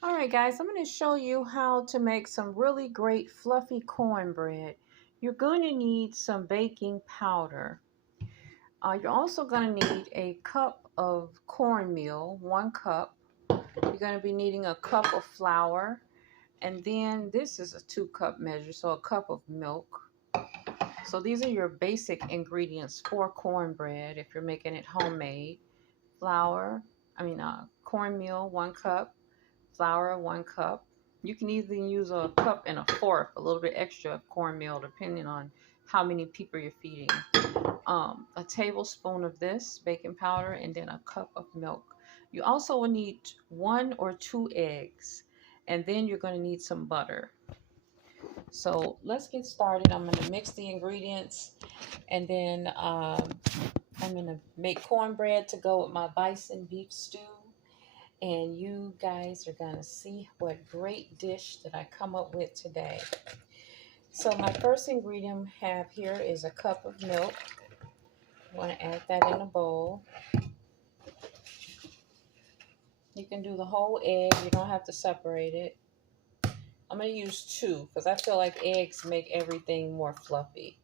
All right, guys, I'm going to show you how to make some really great fluffy cornbread. You're going to need some baking powder. You're also going to need a cup of cornmeal, 1 cup. You're going to be needing a cup of flour, and then this is a 2-cup measure, so a cup of milk. So these are your basic ingredients for cornbread if you're making it homemade. Cornmeal, 1 cup. Flour, 1 cup. You can even use a cup and a fourth, a little bit extra of cornmeal, depending on how many people you're feeding. A tablespoon of this baking powder, and then a cup of milk. You also will need 1 or 2 eggs, and then you're going to need some butter. So let's get started. I'm going to mix the ingredients, and then I'm going to make cornbread to go with my bison beef stew. And you guys are going to see what great dish that I come up with today. So my first ingredient I have here is a cup of milk. I want to add that in a bowl. You can do the whole egg. You don't have to separate it. I'm going to use 2 because I feel like eggs make everything more fluffy.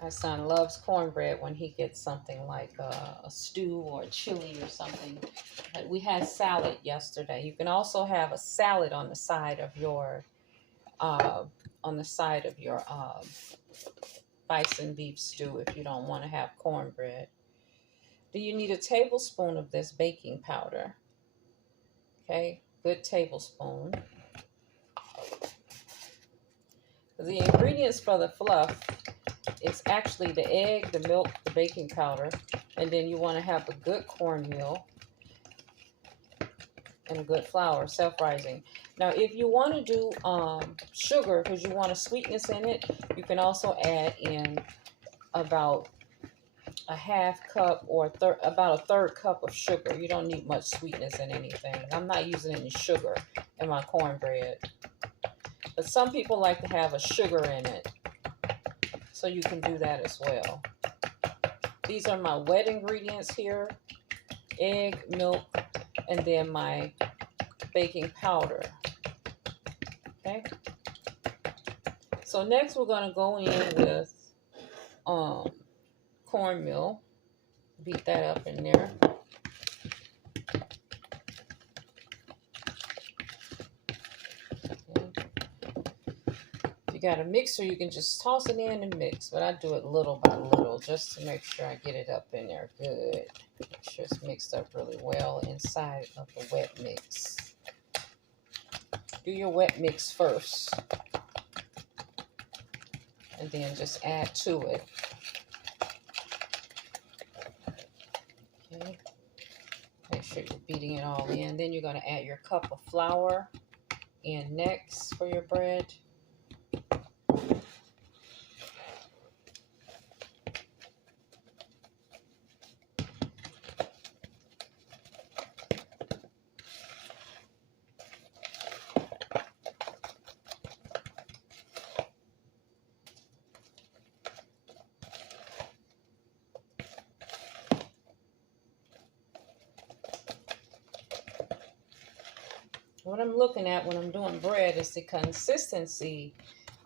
My son loves cornbread when he gets something like a stew or a chili or something. We had salad yesterday. You can also have a salad on the side of your bison beef stew if you don't want to have cornbread. Do you need a tablespoon of this baking powder? Okay, good tablespoon. The ingredients for the fluff, it's actually the egg, the milk, the baking powder, and then you want to have a good cornmeal and a good flour, self-rising. Now, if you want to do sugar, because you want a sweetness in it, you can also add in about a 1/2 cup or about a 1/3 cup of sugar. You don't need much sweetness in anything. I'm not using any sugar in my cornbread. But some people like to have a sugar in it. So you can do that as well. These are my wet ingredients here. Egg, milk, and then my baking powder. Okay. So next we're going to go in with cornmeal. Beat that up in there. If you got a mixer, you can just toss it in and mix, but I do it little by little just to make sure I get it up in there good. Make sure it's mixed up really well inside of the wet mix. Do your wet mix first, and then just add to it. Okay. Make sure you're beating it all in. Then you're going to add your cup of flour in next for your bread. What I'm looking at when I'm doing bread is the consistency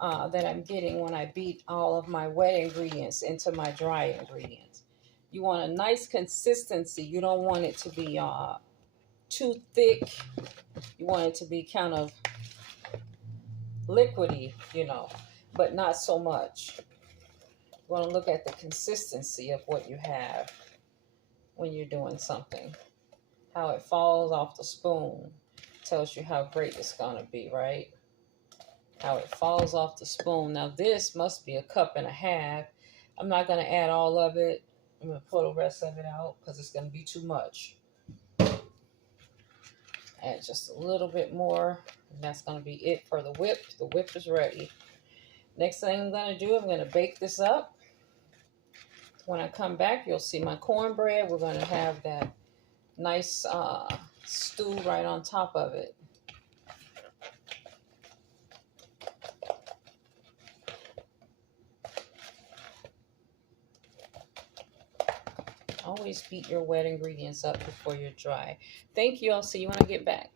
that I'm getting when I beat all of my wet ingredients into my dry ingredients. You want a nice consistency. You don't want it to be too thick. You want it to be kind of liquidy, but not so much. You want to look at the consistency of what you have when you're doing something. How it falls off the spoon tells you how great it's going to be, right? How it falls off the spoon. Now this must be a 1.5 cups. I'm not going to add all of it. I'm going to pull the rest of it out because it's going to be too much. Add just a little bit more, and that's going to be it for the whip. The whip is ready. Next thing I'm going to do, I'm going to bake this up. When I come back, you'll see my cornbread. We're going to have that nice stew right on top of it. Always beat your wet ingredients up before you're dry. Thank you. I'll see you when I get back.